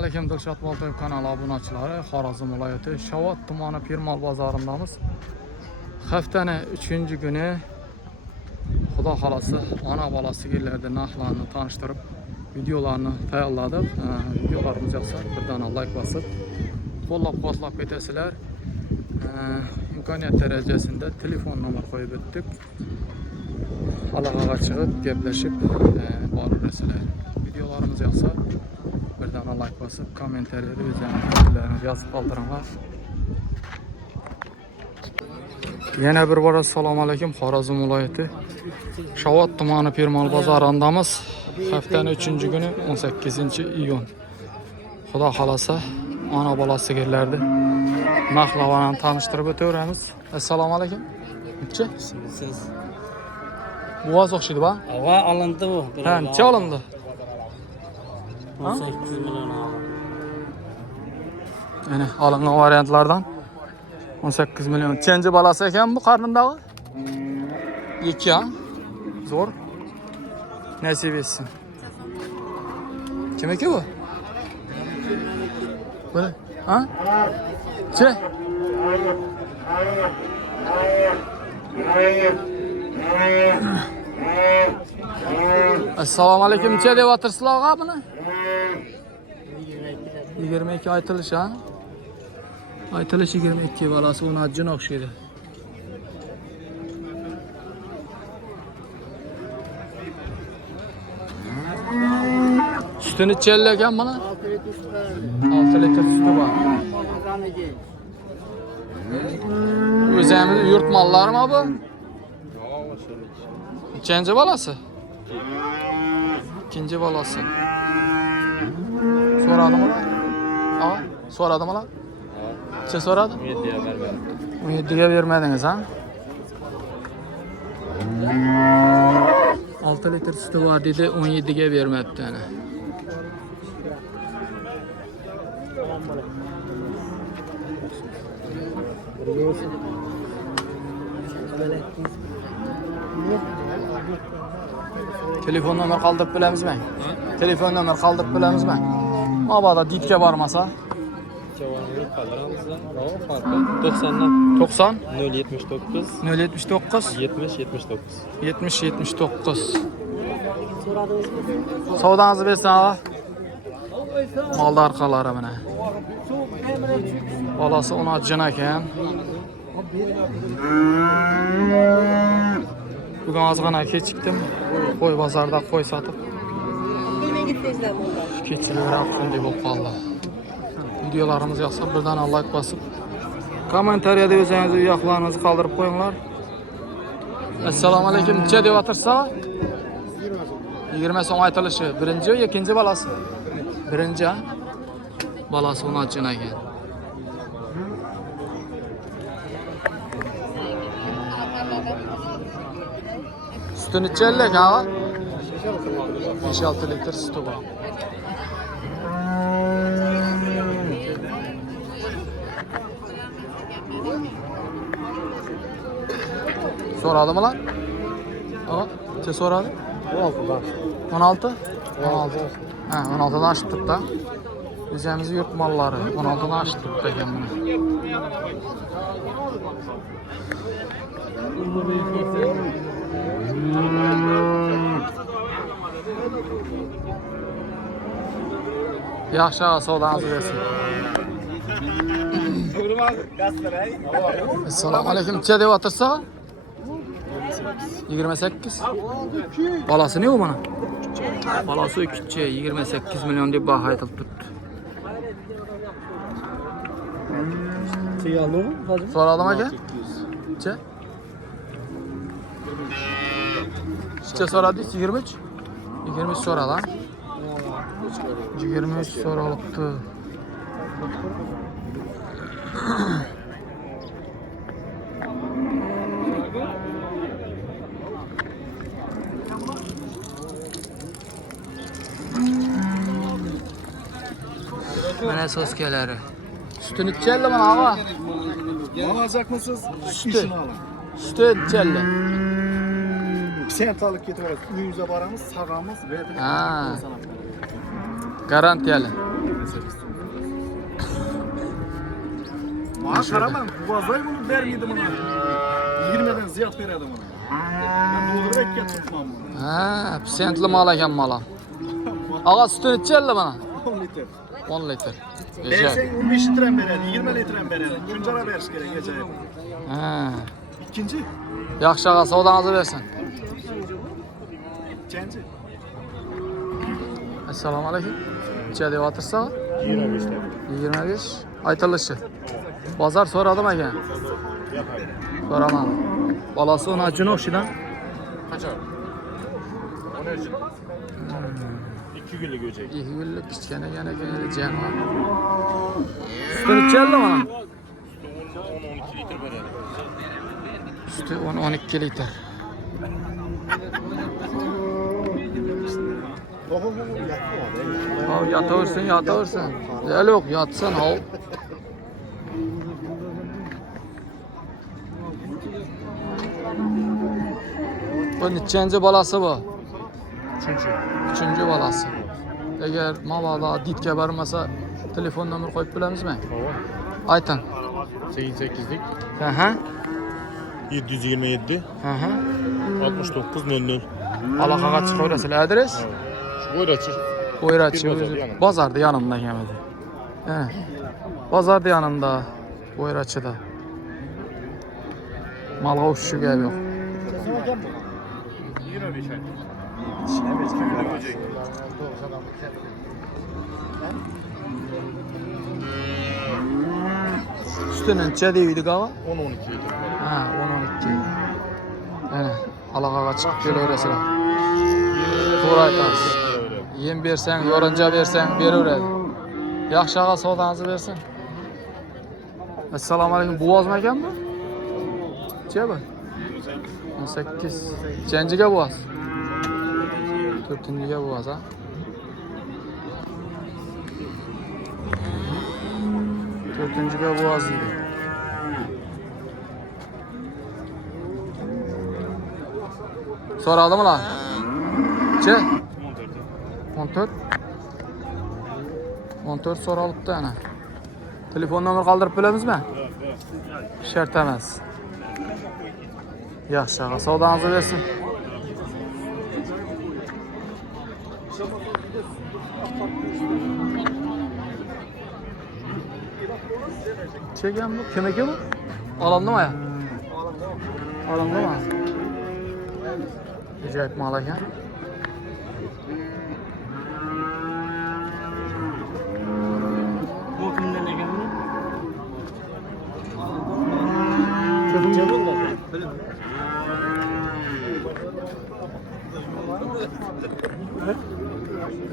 Aleyküm Dilshod Boltoyev kanali obunaçilari. Xorazm viloyati Shovot tumani Pirmal bozorindamiz. Haftaning 3-kuni Xudo xolasa ona bola sigirlarda narxlarni tanishtirib, videolarni tayyorladik. Videolarimiz yoqsa birdan like bosib, qo'llab-quvvatlab ketasizlar. İmkoniyat darajasida telefon nomer qo'yib o'tdik. Aloqaga chiqib, gaplashib boraverasizlar. Videolarimiz yoqsa birdan like bosib, kommentariyada o'zlaringizni yozib qoldiringlar. Yana bir bora assalomu alaykum. Xorazm viloyati Shovot tumani Pirmal bozorindamiz. Haftaning 3-kuni 18-iyun. Xudo xolasa ona bola sigirlarni narxlarini tanishtirib o'taveramiz. Assalomu alaykum. Necha? Siz. Bu oz o'xshaydi ba? Ava alındı bu. Ha, necha olindi? 18 milyon aldı. Yani alınan variantlardan 18 milyon. Çenci balası ekan bu qarnındağı? 2 ha? Zor. Nasip etsin. Kim eki bu? Böyle. Ha? Çe? Assalomu alaykum. Necha deb o'tirsizlar og'a buni? 22 aytilish ha? Aytilish 22 balasi uni ajin o'xshaydi. Sütünü çellegan buni? 6 litr sütü var. O'zimiz yurt mallari mi bu? Nechanchi balasi? İkinci balası. So'radimi ular? Ha? So'radimi ular? Necha so'radi? 17'ye vermedim. 17'ga bermadingiz ha? 6 litr sütü var dedi, 17'ga bermabdi ana. Telefon nomer qoldirib bilamizmi? Telefon nomer qoldirib bilamizmi? Mabodo ditga bormasa? Cevabını kaldıramızdan. O farkı 90'dan. 90 079 079 70 79. 70 79. Savdanızı versin ağa. Malda arkaları mene. Balası ona cana eken. Bugün azgana keçiktim. Koy bazarda koy satıp. Keçileri aklımda bulup kaldı. Videolarımız yoqsa birdan like basıp, kommentariyada o'zingizni yoqlarınızı qoldirib qo'yinglar. Assalomu alaykum. Necha deb o'tirsa? 20 so'm aytilishi. Birinchi, ikkinchi balasi. Birinchi balasi uni achin ekan. Sütü necha ellik ha? 5-6 litr sütü var. So'radi mı lan? Ha? Necha so'radi? 16 bak. 16? 16. Ha, 16'dan açtık da. Bizimiz yurt malları 16'dan açtık da ekan buni. Yaxshi savdangizni bersin. Assalomu alaykum. Necha deb o'tirsa? 28. Balası ne o bana? Balası küçüğe 28 milyon diye baha aytılıp tuttu. Soradım aka? Necha? Necha so'radi? 23? 23 so'radi ha? 23 so'ralibdi. Mana soskalari. Sütünü necha bana ağa? Alacak mısınız? Sütü. Sütü necha? Sen alıp getiririz. Uyunuza varamız, sağamız. Ha. Garantiyeli. Bana karamam. Bu vazayı bunu vermiydim ona. 20'den ziyad veredim ona. Ben doldurup ekket tutmam bunu. Ha, pisentli mal ekan mala. Ağa sütünü içerli bana. 10 litre. 10 litre. Versen 15 litrem veredi, 20 litrem veredi. Üçüncü ara veriş gerek gece. Ha. İkinci. Yaxşı ağa savdanızı versin. İkinci. Assalamu alaykum. Necha deb o'tirsa? 25 lira. 25. Aytilishi. Bozor so'radim ekan. So'raman. Bolasi ona uchun o'xshaydi. Kaçar? Onun için. 2 günlük öcek. 2 kunlik kichkina ekan janovar. Sütini icharli mana. 10-12 litre veradi. Sütü 10-12 litr. Ha yataversin, yataversin. Yok, yatsın ha. Bu nechanchi bolasi bu? 3-chi bolasi. Agar mabodo ditga bormasa, telefon nomer qo'yib bilamizmi? Ayting. 88'lik. Aha. 727 Aha. 69 00. Aloqaga chiqaverasizlar. Adres? Şu boyraçı. Boyraçı. Bir bozorda yanında. Bozorda yanında keladi. Ha. Bozorda yanında. Boyraçıda. Malga uçuşu gap yo'q. 25 ay. Sütünü necha deydik ağa? 10-12 litre. Ha, 10-12. Ana, aloqaga chiqib kelaverasizlar. To'g'ri aytasiz. Yem bersang, yo'rincha bersang beraveradi. Yaxshi ağa savdangizni bersin. Assalomu alaykum. Buvozmi ekan bu? Necha bu? 18. Nechanchiga buvoz? 4-ga buvoz, ha? To'rtinchiga buvoz deydi. So'radimilar? Che? 14. 14 so'ralibdi ana. Telefon nomer qoldirib bilamizmi? Shart emas. Yaxshi, ağa, savdangizni bersin. Çeken bu? Kim eki bu? Alındı mı ya? Alındı mı? Acayip mal ekan. Bu kimden ekan bu?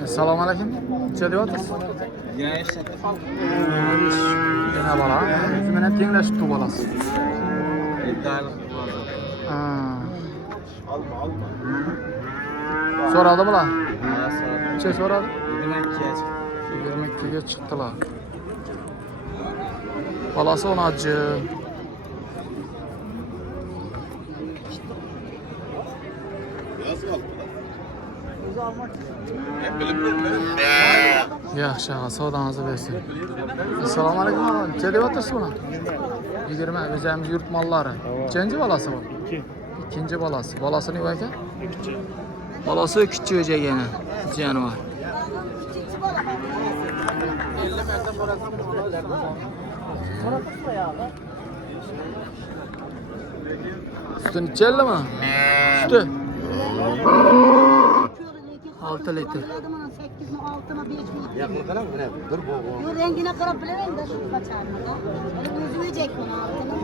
Assalomu alaykum. Necha deyapsiz? Yana bola. O'zi bilan tenglashibdi bolasi. Ha. So'radimilar? Necha so'radi? 22 ga chiqdilar. Bolasi 10. Yaxshi, ağa, savdangizni bersin. Assalomu alaykum. Necha deyapsiz buni? 20. O'zimiz yurt mollari. Nechanchi bolasi bu? 2. İkinci balası. Balasını yok ekan? Balası küçük öcek yana. Canavar. Sütün içerli mi? Sütü. 6 litre. 8 mi 6 mı 5 mi? Ya buradan mı ne? Dur bu. Yo rengine karab bilemem de şu kaçarma da. Özü yiyecek bunu altını.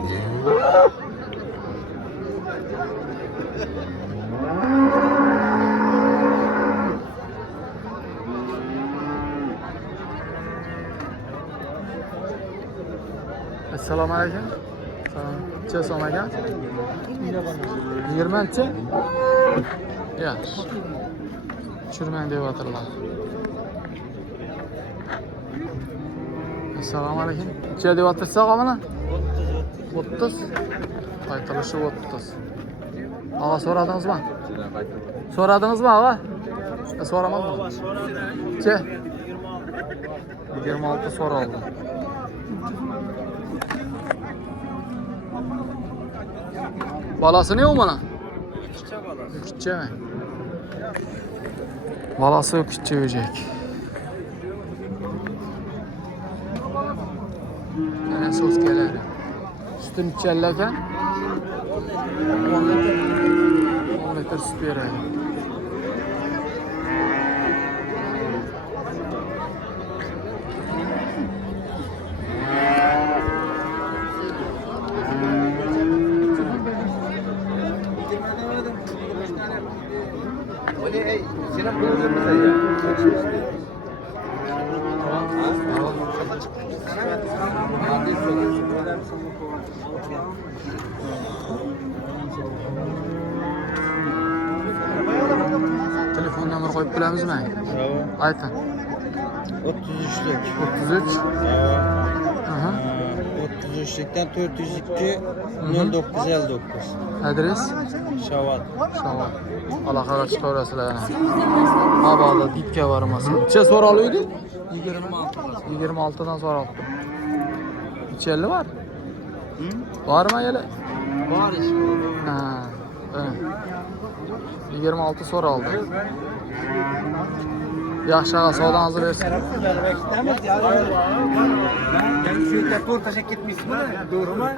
Assalomu alaykum. Necha so'm ekan? 20 Yaxshi. Tushirmang deyaptilar. Assalomu alaykum. Necha deyapsiz og'a mana? 30. Aytilishi 30. Ağa so'radingizmi? So'radingizmi ağa? So'ramadim. Necha? 26 so'raldi. Balası ne o bana? Küçükçe mi? Balası küçükçe ölecek. Yine sos gelir. Sütün içerlerken 10 litre süt verir. Telefon numara koyup bilemizmi? Aytın. 33'lük. 33. Aha. 33'lükten 402 0959. Adres? Şavat. Şavat. Allah kadar çıkarasılar yani. Ha bağlı ditke varması. Çe soralıydı? 26'dan sonra aldım. İçerli var. Var mı yele? Var işte. Ha. Evet. 26 sonra aldı. Yaşağa soğudan hazır versin. Ben şu tekrar taşak gitmişsin mi? Doğru mu?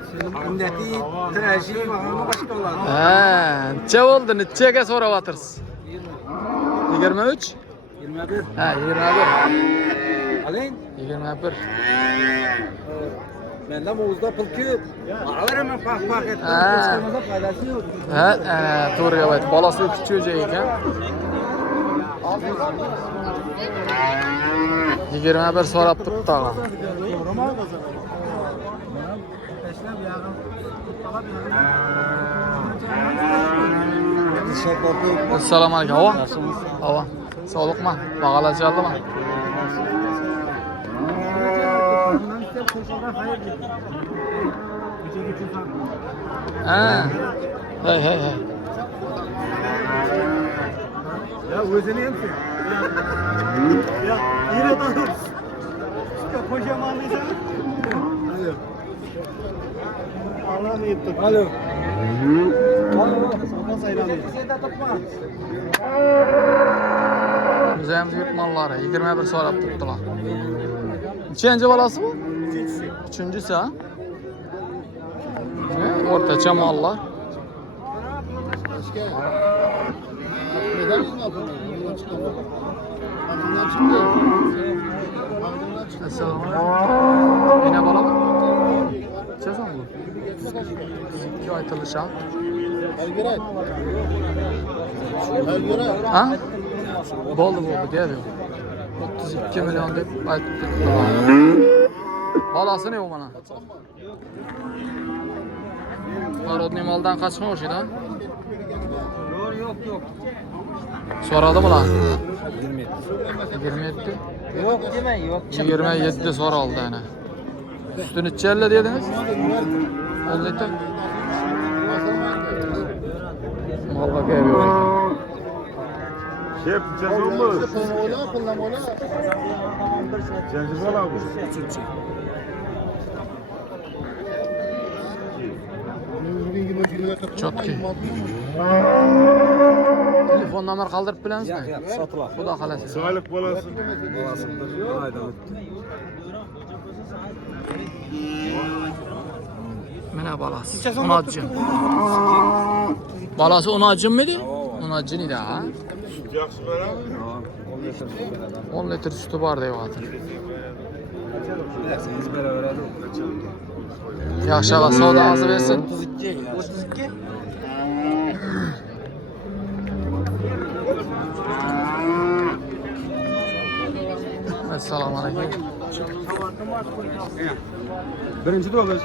Ünneti, trajiği var ama başka olan. Çe oldu, neçeye sonra batırsın? 23? 21. Ha, 21. Alayın. 21. Benden Oğuz'da pılkı. Alırım ben pak ettim. Ha. Kıskanmaza faydası yok. Evet, doğru evet. Balası küçüğü iken. 21 sonra tuttu ağa. Assalamu alaikum. Hava? Hava. Sağlık mı? Bağalacağlı mı? Hey hey hey. Ya özeni yemsin. Ya yine tanıdım. Ya kocamanlıysa. Alo. Allah'ım yettim. Alo. Alo. Sana sayılanıyor. Müzeyimiz yurtmalları 21 sonra tuttular. İkinci balası mı? Üçüncüsü ha? Ne? Ortaça mallar. Neden mi aldın? Altından çıktı. Esselamu yine bala mı? İçeceğiz mi bu? 2 aytılış ha. Elgiray. Elgiray. Ha? Boldu diye diyor. 32 milyon deyip aytıp tuttular. Balası ne o bana? Narodni maldan kaçma o şey da? Yok. Soradı mı lan? 27. 27. Yok deme yok. 27 sonra aldı yani. Üstünü içerle dediniz. 10 litre. Vallahi evi Şey yapacağız oğlum. Ola. Cengiz abi. çok iyi. Telefon numara kaldırıp bilemiz mi? Satıla. Bu da kalesi. Sağlık balası. Aydan Mene balası. Unacı. Balası unacı mıydı? Unacı neydi ha? Yaxşı bana. 10 litre sütü var diye vardır. Derseniz beraber Yaşa soda ağzı versin. 32. 32. Esselamu aleyküm. Birinci de olur.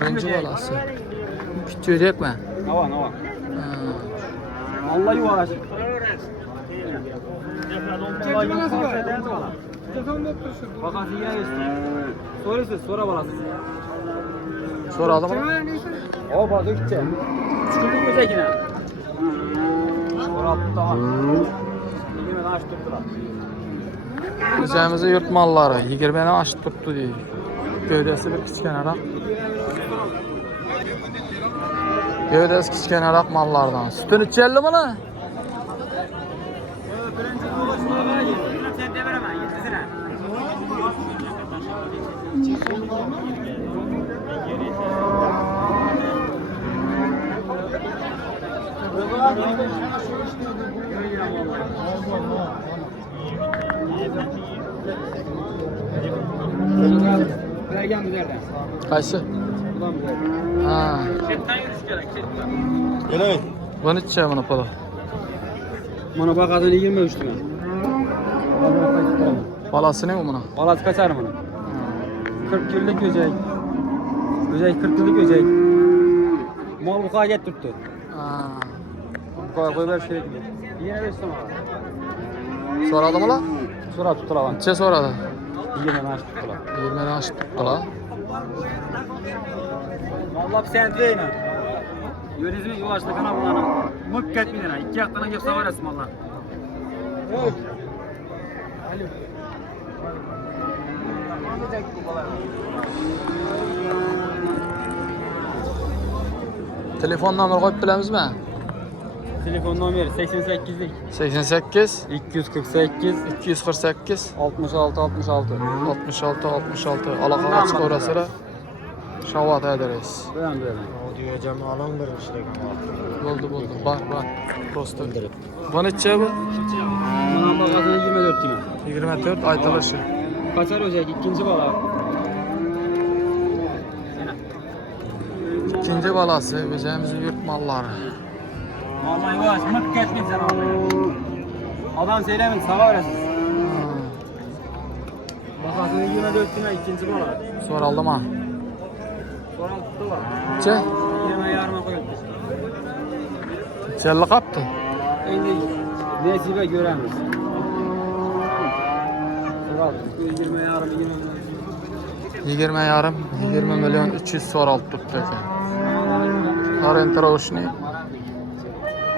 Birinci balası. Küçüğü değil mi? Hava. Ha. Allah yuvarlar. Vakası yer üstü. Sonra balası. Sonra aldım mı? O bazı gidecek. Çıkıldın mı zekine? Sonra attı tamam. Yine aç tuttular. Üzerimizi yurt malları. 20'ni aç tuttu diye. Gövdesi bir küçük kenara. Gövdesi kichkinaroq mallardan. Sütünü içelim mi lan? Birinchi bo'lishmaga 7 sentga beraman, 7sini. Bergan bu yerdan. Qaysi? Budan bu yerdan. Ha. Chetdan yurish kerak, chetdan. Buni necha buni puli? Mana bag'azini 23 tuman. Balasi ne buni? Balasi kaçar bunu? 40 yıllık öcek. Öcek 40 yıllık öcek. Mal bu kadar getirtti. Ha. Bu kadar koyuver şey gibi. Yine 5 tane var. So'radi mı lan? Sonra tuttular lan. Necha so'radi? Yine maaş tuttular. 20 dan oshib tutdilar. Vallahi bir sent verin. Yönizmi yuvaşlı kana bulanı. Mıkkat bir lira. 2 yaktana gelip savar etsin valla. Evet. Alo. Telefon nomeri qo'yib bilamizmi? Telefon nomeri 88'lik 88 248 248 66 66. 66 66 aloqaga chiqaverasizlar. Shovat adres. Beğen. Diyeceğim alan vermiş Bo'ldi. Bor. Prosta. Bu necha bu? Bana bagazını 24 tane. 24 aytilishi. Kaçar öcek ikinci bala. İkinci balası o'zimizning yurt mallari. Vallahi yavaş mık etmeyin sen abi. Adam söylemeyin savar etsin. Bagazını 24 tane ikinci bala. So'raldimi? Sonra tuttu var. Necha? 20 yarıma koyulmuş. Chelli qapti. Endi nesibe göremiz. Sonra 20 yarım 20 yarim 20 milyon 300 so'ralib turibdi ekan. Orienировочный.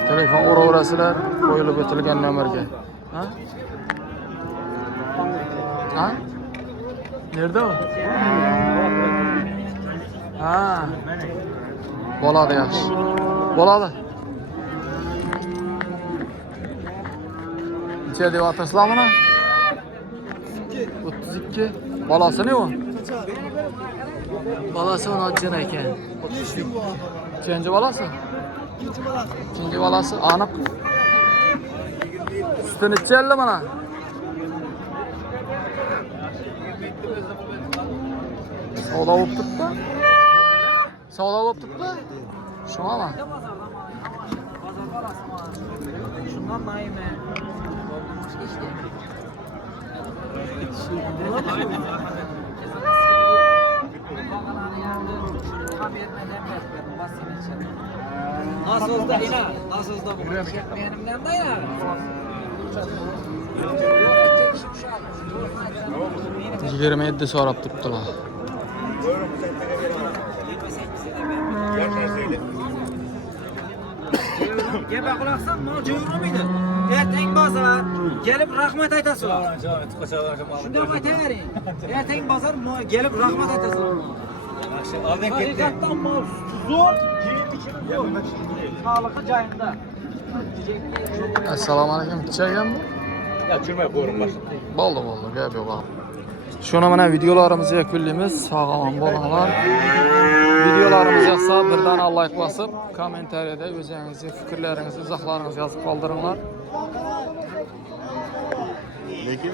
Telefon uraverasizlar, qo'yilib o'tilgan nomerga. Ha? Ha? Nerede o? Ha. Bo'ladi yaxshi. Bo'ladi. Necha deyapsizlar buni? 32. Balası ne o? Balası onu acına ekan. İkinci balası? İkinci balası anık. Sütünü içerli bana. Savda olup tuttu. Savda olup tuttu. Şuna mı? Şundan daha iyi mi? Nasıl da yine? Nasıl da bu? Benimden de ya. 27 so'rab turibdilar. Gebe kulaksan mal cuyurmaydı. Erteng bazar gelip rahmet aytasılar. Şundan aytavering. Erteng bazar gelip rahmet aytasılar. Hakikattan mal zo'r, yeyip içini zo'r. Sağlıklı joyinda. Assalomu alaykum. Ichaganmi? Ya çürme koyun başım. Bo'ldi, gap yo'q. Shuni mana videolarimizni yakunlaymiz. Sog' omon bo'linglar. Videolarimiz yoqsa birdan like bosib, kommentariyada o'zingizni fikrlaringizni, izohlaringizni yozib qoldiringlar. Lekin